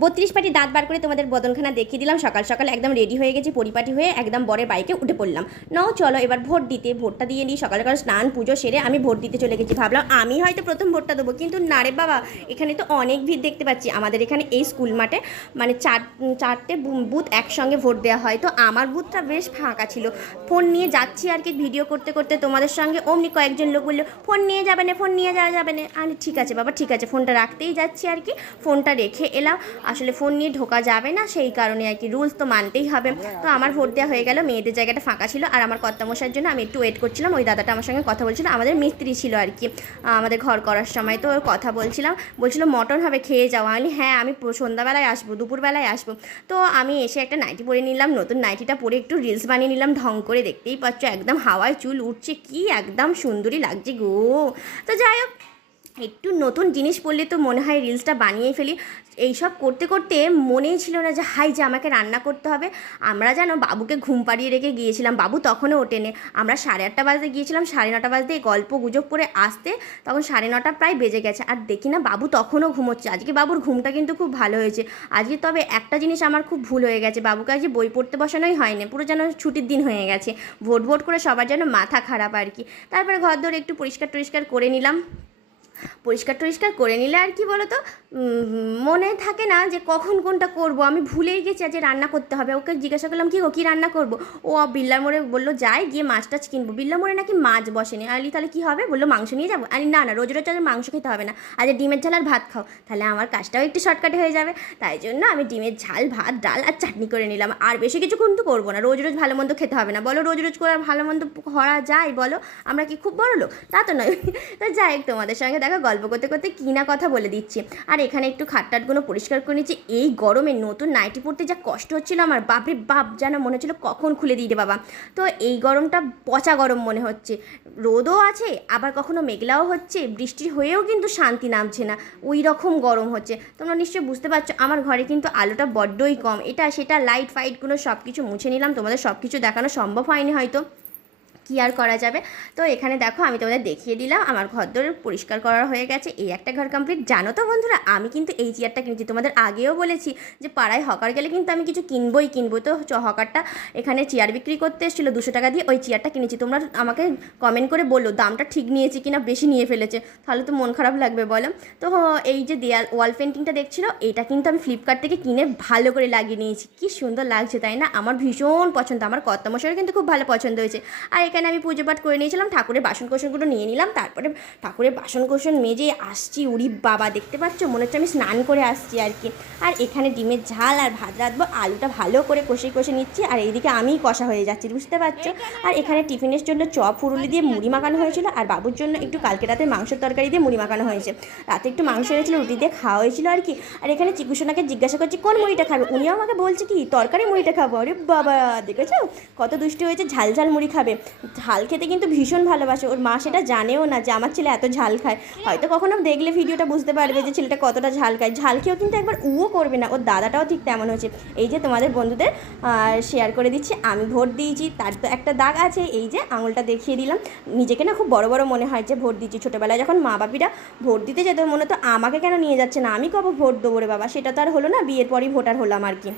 32 পাটি দাঁত বার করে তোমাদের বদনখানা দেখিয়ে দিলাম। সকাল সকাল একদম রেডি হয়ে গেছি, পরিপাটি হয়ে একদম বরের বাইকে উঠে পড়লাম। নাও চলো এবার ভোট দিতে। ভোটটা দিয়ে নিই। সকাল সকাল স্নান পুজো সেরে আমি ভোট দিতে চলে গেছি। ভাবলাম আমি হয়তো প্রথম ভোটটা দেবো, কিন্তু না রে বাবা, এখানে তো অনেক ভিড় দেখতে পাচ্ছি। আমাদের এখানে এই স্কুল মাঠে মানে চারটে বুথ একসঙ্গে ভোট দেওয়া হয়, তো আমার বুথটা বেশ ফাঁকা ছিল। ফোন নিয়ে যাচ্ছি আর কি ভিডিও করতে করতে তোমাদের সঙ্গে, অমনি কয়েকজন লোক বললো ফোন নিয়ে যাবে না, ফোন নিয়ে যাওয়া যাবে না। আমি ঠিক আছে বাবা, ঠিক আছে, ফোনটা রাখতেই যাচ্ছি আর কি। ফোনটা রেখে এলাম। আসলে ফোন নিয়ে ঢোকা যাবে না, সেই কারণে আর কি, রুলস তো মানতেই হবে। তো আমার ভোট দেওয়া হয়ে গেল, মেয়েদের জায়গাটা ফাঁকা ছিল। আর আমার কর্তামশাইয়ের জন্য আমি একটু ওয়েট করছিলাম। ওই দাদাটা আমার সঙ্গে কথা বলছিল, আমাদের মিস্ত্রি ছিল আর কি আমাদের ঘর করার সময়। তো ওর কথা বলছিল মটন হবে, খেয়ে যাওয়া। আমি হ্যাঁ, আমি সন্ধ্যাবেলায় আসবো, দুপুরবেলায় আসবো। তো আমি এসে একটা নাইটি পরে নিলাম। নতুন নাইটিটা পরে একটু রিলস বানিয়ে নিলাম ঢং করে। দেখতেই পাচ্ছ একদম হাওয়ায় চুল উঠছে, কি একদম সুন্দরী লাগছে গো। তো যাই হোক, একটু নতুন জিনিস পড়লে তো মনে হয় রিলসটা বানিয়ে ফেলি। এইসব করতে করতে মনেই ছিল না যে যে আমাকে রান্না করতে হবে। আমরা যেন বাবুকে ঘুম পাড়িয়ে রেখে গিয়েছিলাম, বাবু তখনও ওঠেনি। আমরা 8:30 বাজতে গিয়েছিলাম, 9:30 বাজতে গল্প গুজব করে আসতে তখন 9:30 প্রায় বেজে গেছে। আর দেখি না বাবু তখনও ঘুমোচ্ছে। আজকে বাবুর ঘুমটা কিন্তু খুব ভালো হয়েছে আজকে। তবে একটা জিনিস আমার খুব ভুল হয়ে গেছে, বাবুকে আজকে বই পড়তে বসানোই হয়নি, পুরো যেন ছুটির দিন হয়ে গেছে। ভোট করে সবার যেন মাথা খারাপ আর কি। তারপরে ঘর দর একটু পরিষ্কার করে নিলাম। পরিষ্কার করে নিলে আর কি বলো তো, মনে থাকে না যে কখন কোনটা করব। আমি ভুলেই গেছি আজ রান্না করতে হবে। ওকে জিজ্ঞাসা করলাম কি কী রান্না করব। ও বিল্লার মোড়ে বললো যাই গিয়ে মাছ টাছ কিনবো। বিল্লার মোড়ে নাকি মাছ বসেনি। আলি তাহলে কী হবে, বললো মাংস নিয়ে যাবো। আলি না রোজ রোজ মাংস খেতে হবে না, আজ ডিমের ঝাল আর ভাত খাও, তাহলে আমার কাজটাও একটু শর্টকাটে হয়ে যাবে। তাই জন্য আমি ডিমের ঝাল, ভাত, ডাল আর চাটনি করে নিলাম। আর বেশি কিছু কিন্তু করবো না। রোজ রোজ ভালো মন্দ খেতে হবে না, বলো রোজ রোজ করে ভালো মন্দ করা যায় বলো? আমরা কি খুব বড় লোক? তা তো নয়। তো যাই হোক, তোমাদের সঙ্গে দেখো গল্প করতে করতে কী না কথা বলে দিচ্ছি। আর এখানে একটু খাটটাটগুলো পরিষ্কার করে নিচ্ছি। এই গরমে নতুন নাইটি পরতে যা কষ্ট হচ্ছিল আমার, বাপরে বাপ, যেন মনে হচ্ছিলো কখন খুলে দিই রে বাবা। তো এই গরমটা পচা গরম মনে হচ্ছে। রোদও আছে, আবার কখনো মেঘলাও হচ্ছে, বৃষ্টি হয়েও কিন্তু শান্তি নামছে না, ওই রকম গরম হচ্ছে। তোমরা নিশ্চয়ই বুঝতে পারছো আমার ঘরে কিন্তু আলোটা বড্ডই কম। এটা সেটা লাইট ফাইটগুলো সব কিছু মুছে নিলাম। তোমাদের সব কিছু দেখানো সম্ভব হয়নি হয়তো, কি আর করা যাবে। তো এখানে দেখো আমি তোমাদের দেখিয়ে দিলাম আমার ঘরদোর পরিষ্কার করা হয়ে গেছে। এই একটা ঘর কমপ্লিট। জানো তো বন্ধুরা, আমি কিন্তু এই চেয়ারটা কিনেছি। তোমাদের আগেও বলেছি যে পাড়ায় হকার গেলে কিন্তু আমি কিছু কিনবো। তো হকারটা এখানে চেয়ার বিক্রি করতে এসেছিলো 200 টাকা দিয়ে, ওই চেয়ারটা কিনেছি। তোমরা আমাকে কমেন্ট করে বললো দামটা ঠিক নিয়েছি কিনা, বেশি নিয়ে ফেলেছে, তাহলে তো মন খারাপ লাগবে বলো। তো এই যে ওয়াল পেন্টিংটা দেখছিলো, এটা কিন্তু আমি ফ্লিপকার্ট থেকে কিনে ভালো করে লাগিয়ে নিয়েছি। কি সুন্দর লাগছে তাই না? আমার ভীষণ পছন্দ, আমার কর্তামশাইয়ের কিন্তু খুব ভালো পছন্দ হয়েছে। আর এখানে আমি পুজো পাঠ করে নিয়েছিলাম, ঠাকুরের বাসনকোসনগুলো নিয়ে নিলাম। তারপরে ঠাকুরের বাসনকোসন মেজে আসছি। উরি বাবা, দেখতে পাচ্ছ মনে হচ্ছে আমি স্নান করে আসছি আর কি। আর এখানে ডিমের ঝাল আর ভাত রাঁধবো, আলুটা ভালো করে কষে নিচ্ছি। আর এইদিকে আমিই কষা হয়ে যাচ্ছি, বুঝতে পারছো। আর এখানে টিফিনের জন্য চপ ফুরুলি দিয়ে মুড়ি মাখানো হয়েছিল, আর বাবুর জন্য একটু কালকে রাতে মাংসের তরকারি দিয়ে মুড়ি মাখানো হয়েছে। রাতে একটু মাংস এনেছিল, রুটি দিয়ে খাওয়া হয়েছিল আর কি। আর এখানে চিকুসোনাকে জিজ্ঞাসা করছি কোন মুড়িটা খাবে, উনিও আমাকে বলছে কি তরকারি মুড়িটা খাবো। আরে বাবা, দেখেছো কত দুষ্টি হয়েছে, ঝাল ঝাল মুড়ি খাবে। ঝাল খেতে কিন্তু ভীষণ ভালোবাসে। ওর মা সেটা জানেও না যে আমার ছেলে এত ঝাল খায়। হয়তো কখনো দেখলে ভিডিওটা বুঝতে পারবে যে ছেলেটা কতটা ঝাল খায়। ঝাল খেয়েও কিন্তু একবার করবে না। ওর দাদাটাও ঠিক তেমন হয়েছে। এই যে তোমাদের বন্ধুদের শেয়ার করে দিচ্ছি, আমি ভোট দিয়েছি, তার তো একটা দাগ আছে। এই যে আঙুলটা দেখিয়ে দিলাম। নিজেকে না খুব বড় মনে হয় যে ভোট দিচ্ছি। ছোটোবেলায় যখন মা বাপিরা ভোট দিতে যেত, মনে তো আমাকে কেন নিয়ে যাচ্ছে না, আমি কবে ভোট দেবো রে বাবা। সেটা তো আর হলো না, বিয়ের পরই ভোটার হলাম আর কি।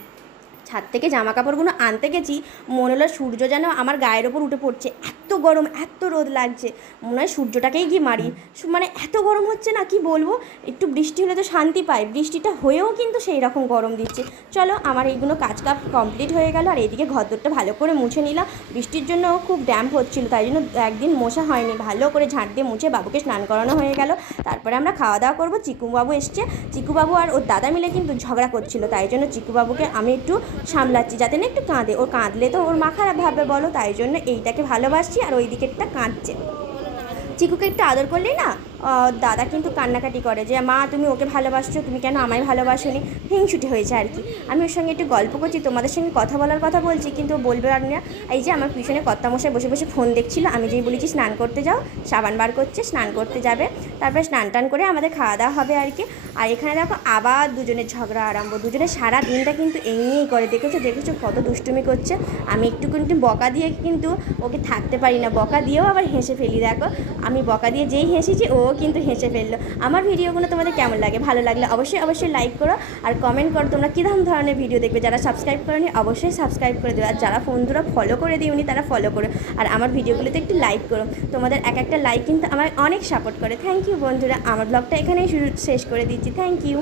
ছাদ থেকে জামা কাপড়গুলো আনতে গেছি, মনে হলো সূর্য যেন আমার গায়ের ওপর উঠে পড়ছে। এত গরম, এত রোদ লাগছে, মনে হয় সূর্যটাকেই গিয়ে মারি। মানে এত গরম হচ্ছে না, কি বলবো। একটু বৃষ্টি হলে তো শান্তি পায়, বৃষ্টিটা হয়েও কিন্তু সেই রকম গরম দিচ্ছে। চলো, আমার এইগুলো কাজ কমপ্লিট হয়ে গেল। আর এইদিকে ঘরদোরটা ভালো করে মুছে নিলাম। বৃষ্টির জন্য খুব ড্যাম্প হচ্ছিলো, তাই জন্য একদিন মোছা হয়নি। ভালো করে ঝাঁট দিয়ে মুছে বাবুকে স্নান করানো হয়ে গেল। তারপরে আমরা খাওয়া দাওয়া করবো। চিকুবাবু এসছে, চিকুবাবু আর ওর দাদা মিলে কিন্তু ঝগড়া করছিল, তাই জন্য চিকুবাবুকে আমি একটু সামলাচ্ছি যাতে না একটু কাঁদে। ও কাঁদলে তো ওর মা খারাপ ভাববে বলো, তাই জন্য এইটাকে ভালোবাসছি। আর ওই দিকেরটা কাঁদছে। চিকুকে একটু আদর করলেই না দাদা কিন্তু কান্নাকাটি করে যে মা তুমি ওকে ভালোবাসছো, তুমি কেন আমায় ভালোবাসোনি। হিংসুটি হয়েছে আর কি। আমি ওর সঙ্গে একটু গল্প করছি, তোমাদের সঙ্গে কথা বলার কথা বলছি, কিন্তু বলবে আর না। এই যে আমার পিছনে কর্তামশাই বসে বসে ফোন দেখছিল। আমি যেই বলেছি স্নান করতে যাও, সাবান বার করছে, স্নান করতে যাবে। তারপরে স্নান টান করে আমাদের খাওয়া দাওয়া হবে আর কি। আর এখানে দেখো আবার দুজনের ঝগড়া আরম্ভ। দুজনে সারা দিনটা কিন্তু এই নিয়েই করে। দেখেছো কত দুষ্টুমি করছে। আমি একটু কিন্তু বকা দিয়ে কিন্তু ওকে থাকতে পারি না, বকা দিয়েও আবার হেসে ফেলি। দেখো আমি বকা দিয়ে যেই হেসেছি, ও কিন্তু হেসে ফেললো। আমার ভিডিওগুলো তোমাদের কেমন লাগে, ভালো লাগলে অবশ্যই লাইক করো আর কমেন্ট করো তোমরা কীরকম ধরনের ভিডিও দেখবে। যারা সাবস্ক্রাইব করোনি অবশ্যই সাবস্ক্রাইব করে দেবে, আর যারা বন্ধুরা ফলো করে দিওনি তারা ফলো করো, আর আমার ভিডিওগুলোতে একটু লাইক করো। তোমাদের একটা লাইক কিন্তু আমার অনেক সাপোর্ট করে। থ্যাংক ইউ বন্ধুরা, আমার ব্লগটা এখানেই শেষ করে দিচ্ছি। Thank you.